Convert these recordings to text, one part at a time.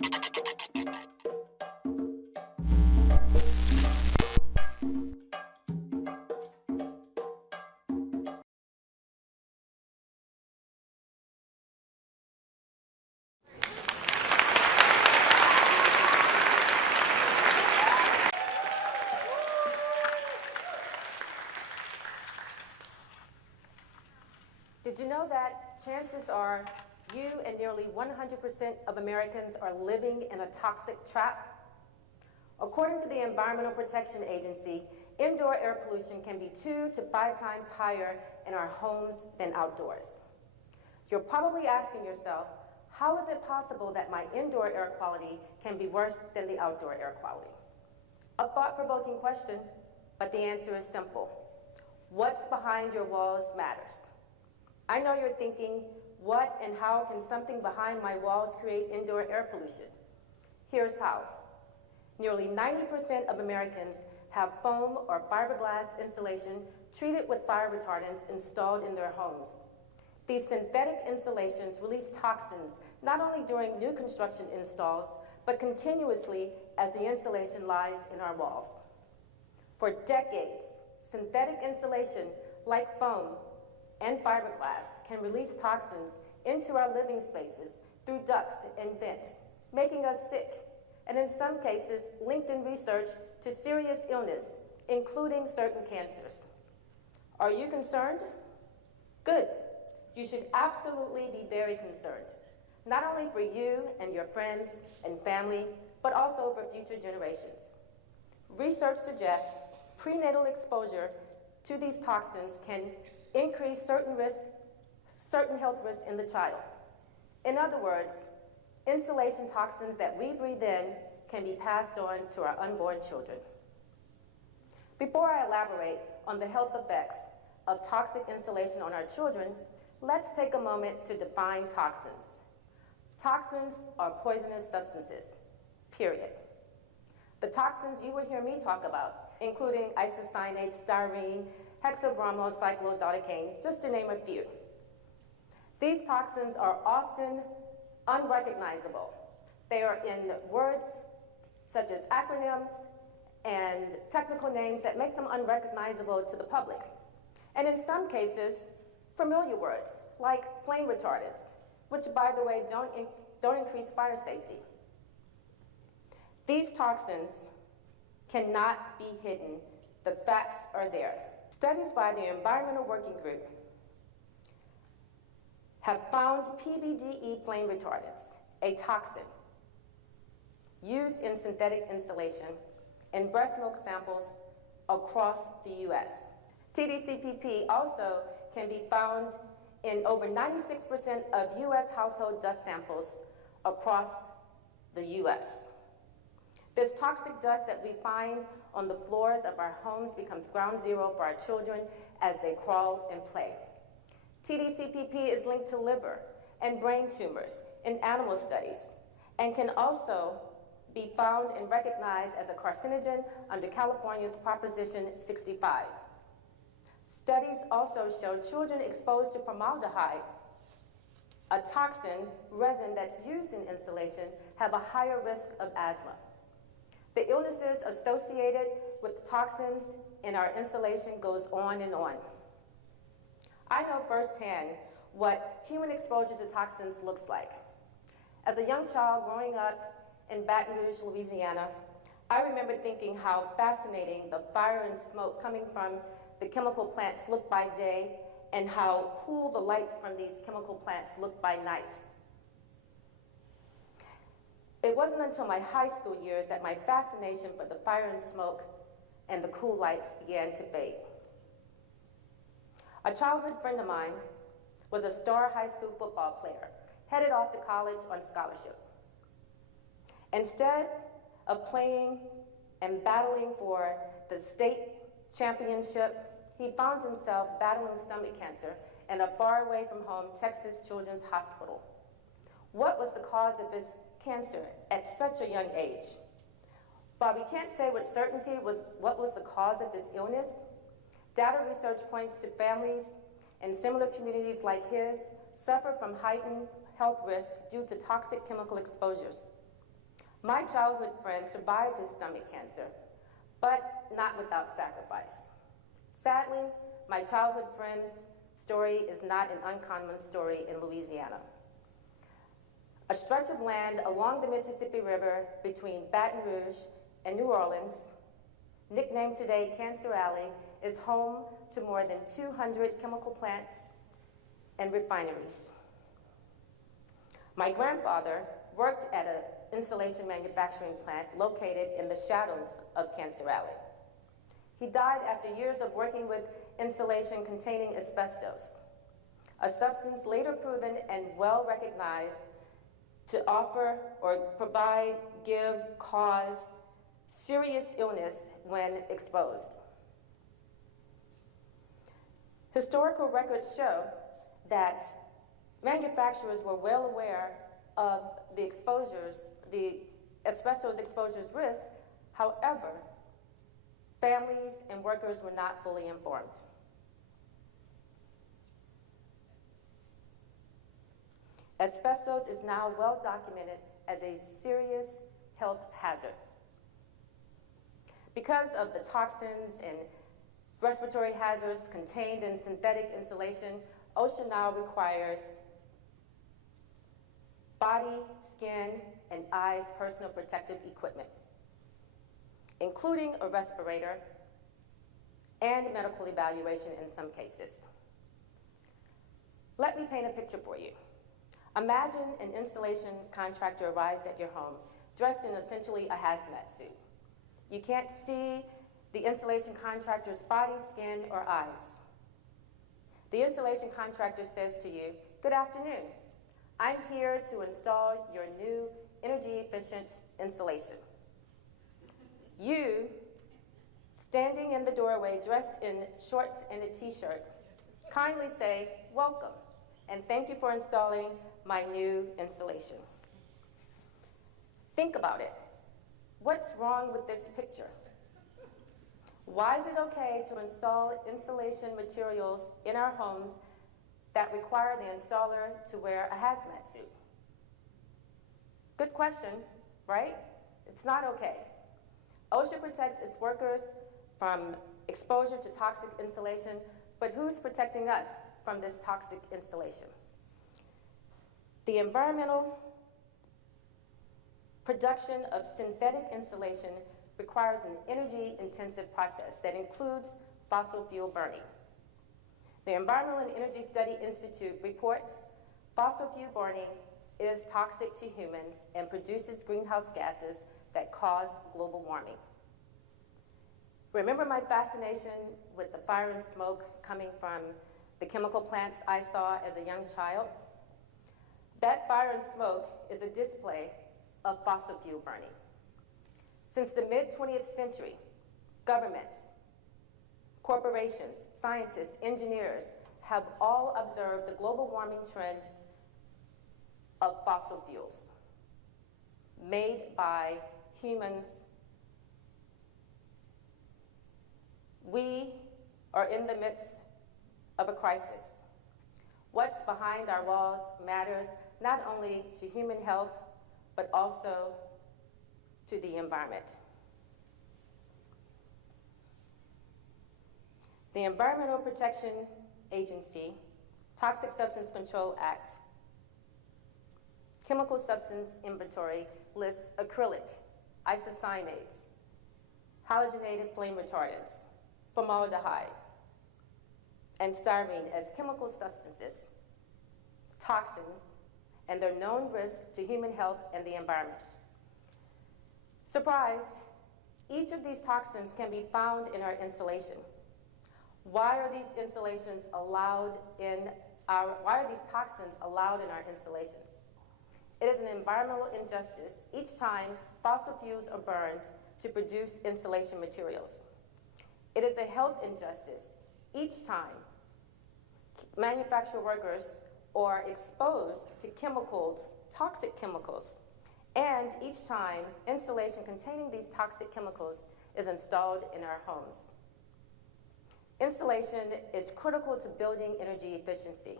Did you know that chances are you and nearly 100% of Americans are living in a toxic trap? According to the Environmental Protection Agency, indoor air pollution can be 2 to 5 times higher in our homes than outdoors. You're probably asking yourself, how is it possible that my indoor air quality can be worse than the outdoor air quality? A thought-provoking question, but the answer is simple. What's behind your walls matters. I know you're thinking, what and how can something behind my walls create indoor air pollution? Here's how. Nearly 90% of Americans have foam or fiberglass insulation treated with fire retardants installed in their homes. These synthetic insulations release toxins not only during new construction installs, but continuously as the insulation lies in our walls. For decades, synthetic insulation, like foam and fiberglass, can release toxins into our living spaces through ducts and vents, making us sick, and in some cases, linked in research to serious illness, including certain cancers. Are you concerned? Good. You should absolutely be very concerned, not only for you and your friends and family, but also for future generations. Research suggests prenatal exposure to these toxins can increase certain health risks in the child. In other words, insulation toxins that we breathe in can be passed on to our unborn children. Before I elaborate on the health effects of toxic insulation on our children, let's take a moment to define toxins. Toxins are poisonous substances, period. The toxins you will hear me talk about, including isocyanate, styrene, hexabromocyclododecaine, just to name a few. These toxins are often unrecognizable. They are in words such as acronyms and technical names that make them unrecognizable to the public. And in some cases, familiar words like flame retardants, which, by the way, don't increase fire safety. These toxins cannot be hidden. The facts are there. Studies by the Environmental Working Group have found PBDE flame retardants, a toxin, used in synthetic insulation in breast milk samples across the US. TDCPP also can be found in over 96% of US household dust samples across the US. This toxic dust that we find on the floors of our homes becomes ground zero for our children as they crawl and play. TDCPP is linked to liver and brain tumors in animal studies and can also be found and recognized as a carcinogen under California's Proposition 65. Studies also show children exposed to formaldehyde, a toxin resin that's used in insulation, have a higher risk of asthma. The illnesses associated with toxins in our insulation goes on and on. I know firsthand what human exposure to toxins looks like. As a young child growing up in Baton Rouge, Louisiana, I remember thinking how fascinating the fire and smoke coming from the chemical plants looked by day and how cool the lights from these chemical plants looked by night. It wasn't until my high school years that my fascination for the fire and smoke and the cool lights began to fade. A childhood friend of mine was a star high school football player, headed off to college on scholarship. Instead of playing and battling for the state championship, he found himself battling stomach cancer in a far away from home Texas Children's Hospital. What was the cause of his cancer at such a young age? While we can't say with certainty what was the cause of his illness, data research points to families in similar communities like his suffer from heightened health risk due to toxic chemical exposures. My childhood friend survived his stomach cancer, but not without sacrifice. Sadly, my childhood friend's story is not an uncommon story in Louisiana. A stretch of land along the Mississippi River between Baton Rouge and New Orleans, nicknamed today Cancer Alley, is home to more than 200 chemical plants and refineries. My grandfather worked at an insulation manufacturing plant located in the shadows of Cancer Alley. He died after years of working with insulation containing asbestos, a substance later proven and well recognized to offer or provide, cause serious illness when exposed. Historical records show that manufacturers were well aware of the exposures, the asbestos exposure's risk. However, families and workers were not fully informed. Asbestos is now well documented as a serious health hazard. Because of the toxins and respiratory hazards contained in synthetic insulation, OSHA now requires body, skin, and eyes personal protective equipment, including a respirator and medical evaluation in some cases. Let me paint a picture for you. Imagine an insulation contractor arrives at your home dressed in essentially a hazmat suit. You can't see the insulation contractor's body, skin, or eyes. The insulation contractor says to you, "Good afternoon. I'm here to install your new energy-efficient insulation." You, standing in the doorway dressed in shorts and a t-shirt, kindly say, "Welcome, and thank you for installing my new insulation." Think about it. What's wrong with this picture? Why is it okay to install insulation materials in our homes that require the installer to wear a hazmat suit? Good question, right? It's not okay. OSHA protects its workers from exposure to toxic insulation, but who's protecting us from this toxic insulation? The environmental production of synthetic insulation requires an energy-intensive process that includes fossil fuel burning. The Environmental and Energy Study Institute reports fossil fuel burning is toxic to humans and produces greenhouse gases that cause global warming. Remember my fascination with the fire and smoke coming from the chemical plants I saw as a young child? That fire and smoke is a display of fossil fuel burning. Since the mid-20th century, governments, corporations, scientists, engineers have all observed the global warming trend of fossil fuels made by humans. We are in the midst of a crisis. What's behind our walls matters not only to human health, but also to the environment. The Environmental Protection Agency, Toxic Substance Control Act, Chemical Substance Inventory lists acrylic, isocyanates, halogenated flame retardants, formaldehyde, and styrene as chemical substances, toxins, and their known risk to human health and the environment. Surprise, each of these toxins can be found in our insulation. Why are these toxins allowed in our insulations? It is an environmental injustice each time fossil fuels are burned to produce insulation materials. It is a health injustice each time manufacturer workers are exposed to chemicals, toxic chemicals, and each time insulation containing these toxic chemicals is installed in our homes. Insulation is critical to building energy efficiency,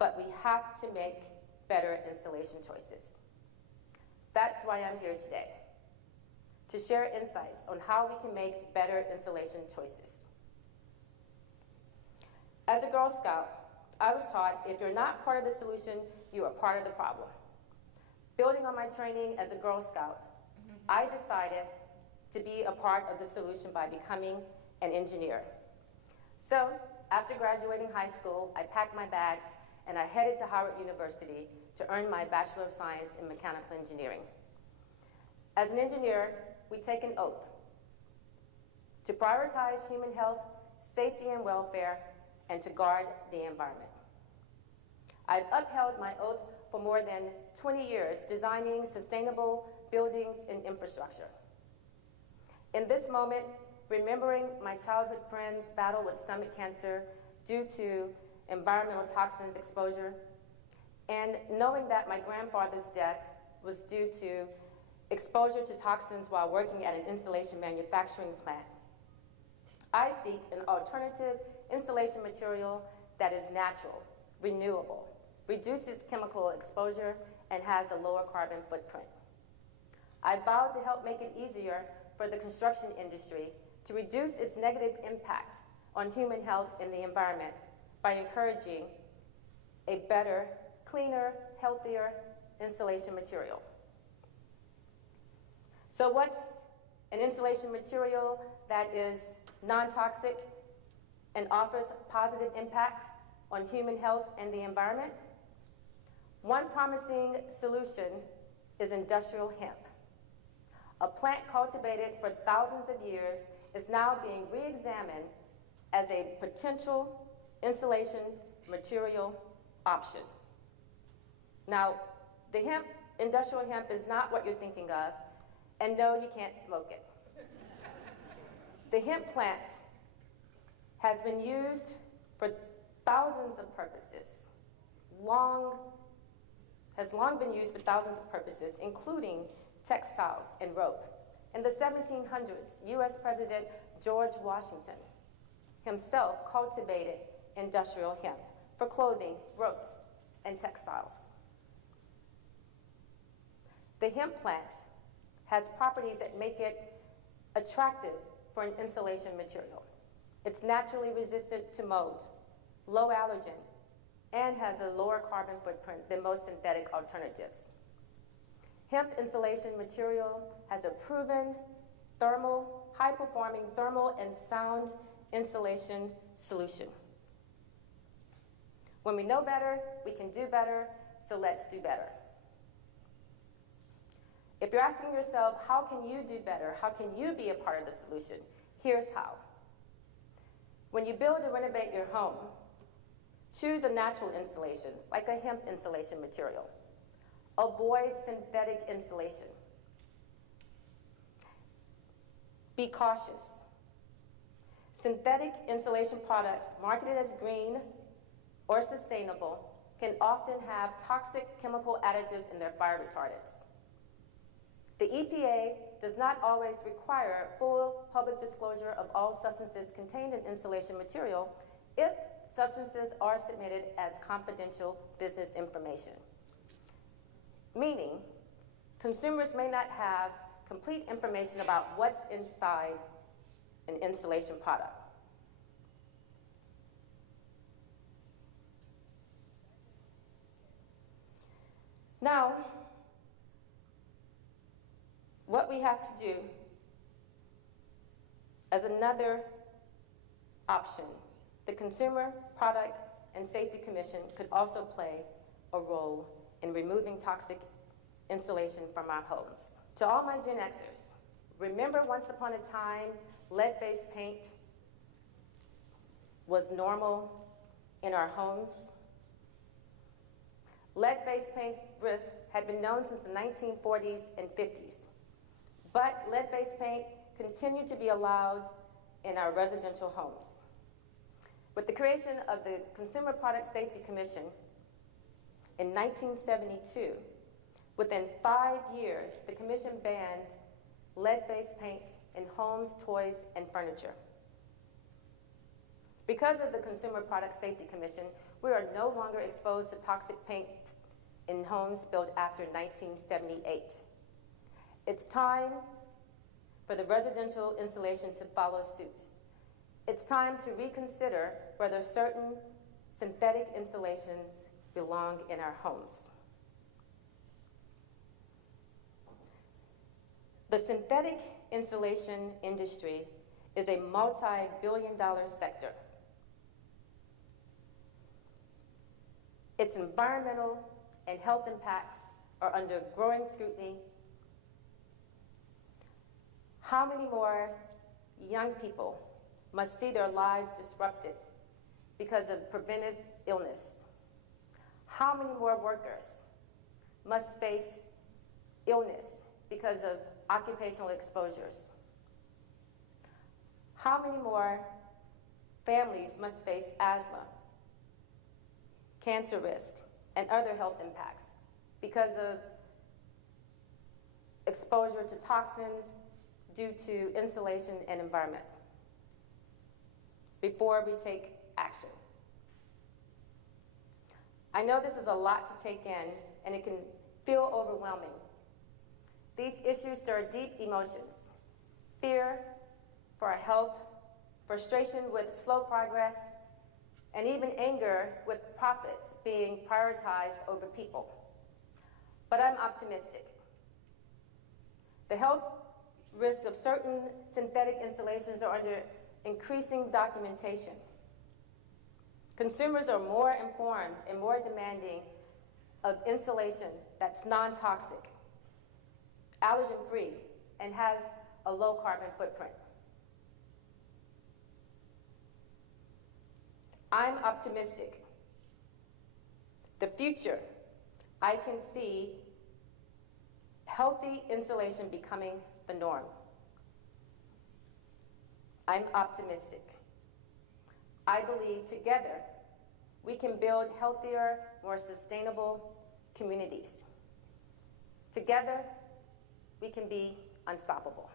but we have to make better insulation choices. That's why I'm here today, to share insights on how we can make better insulation choices. As a Girl Scout, I was taught if you're not part of the solution, you are part of the problem. Building on my training as a Girl Scout, I decided to be a part of the solution by becoming an engineer. So, after graduating high school, I packed my bags and I headed to Howard University to earn my Bachelor of Science in Mechanical Engineering. As an engineer, we take an oath to prioritize human health, safety and welfare, and to guard the environment. I've upheld my oath for more than 20 years, designing sustainable buildings and infrastructure. In this moment, remembering my childhood friend's battle with stomach cancer due to environmental toxins exposure, and knowing that my grandfather's death was due to exposure to toxins while working at an insulation manufacturing plant, I seek an alternative insulation material that is natural, renewable, reduces chemical exposure, and has a lower carbon footprint. I vow to help make it easier for the construction industry to reduce its negative impact on human health and the environment by encouraging a better, cleaner, healthier insulation material. So what's an insulation material that is non-toxic and offers positive impact on human health and the environment? One promising solution is industrial hemp. A plant cultivated for thousands of years is now being re-examined as a potential insulation material option. Now, the hemp, industrial hemp, is not what you're thinking of, and no, you can't smoke it. The hemp plant has been used for thousands of purposes, has long been used for thousands of purposes, including textiles and rope. In the 1700s, US President George Washington himself cultivated industrial hemp for clothing, ropes, and textiles. The hemp plant has properties that make it attractive for an insulation material. It's naturally resistant to mold, low allergen, and has a lower carbon footprint than most synthetic alternatives. Hemp insulation material has a proven high-performing thermal and sound insulation solution. When we know better, we can do better, so let's do better. If you're asking yourself, how can you do better? How can you be a part of the solution? Here's how. When you build or renovate your home, choose a natural insulation, like a hemp insulation material. Avoid synthetic insulation. Be cautious. Synthetic insulation products marketed as green or sustainable can often have toxic chemical additives in their fire retardants. The EPA does not always require full public disclosure of all substances contained in insulation material if substances are submitted as confidential business information. Meaning, consumers may not have complete information about what's inside an insulation product. Now, what we have to do as another option, the Consumer Product and Safety Commission could also play a role in removing toxic insulation from our homes. To all my Gen Xers, remember once upon a time, lead-based paint was normal in our homes? Lead-based paint risks had been known since the 1940s and 50s, but lead-based paint continued to be allowed in our residential homes. With the creation of the Consumer Product Safety Commission in 1972, within 5 years, the commission banned lead-based paint in homes, toys, and furniture. Because of the Consumer Product Safety Commission, we are no longer exposed to toxic paint in homes built after 1978. It's time for the residential insulation to follow suit. It's time to reconsider whether certain synthetic insulations belong in our homes. The synthetic insulation industry is a multi-billion-dollar sector. Its environmental and health impacts are under growing scrutiny. How many more young people must see their lives disrupted because of preventive illness? How many more workers must face illness because of occupational exposures? How many more families must face asthma, cancer risk, and other health impacts because of exposure to toxins due to insulation and environment before we take action? I know this is a lot to take in, and it can feel overwhelming. These issues stir deep emotions: fear for our health, frustration with slow progress, and even anger with profits being prioritized over people. But I'm optimistic. The health risks of certain synthetic insulations are under increasing documentation. Consumers are more informed and more demanding of insulation that's non-toxic, allergen-free, and has a low carbon footprint. I'm optimistic. The future, I can see healthy insulation becoming the norm. I'm optimistic. I believe together we can build healthier, more sustainable communities. Together, we can be unstoppable.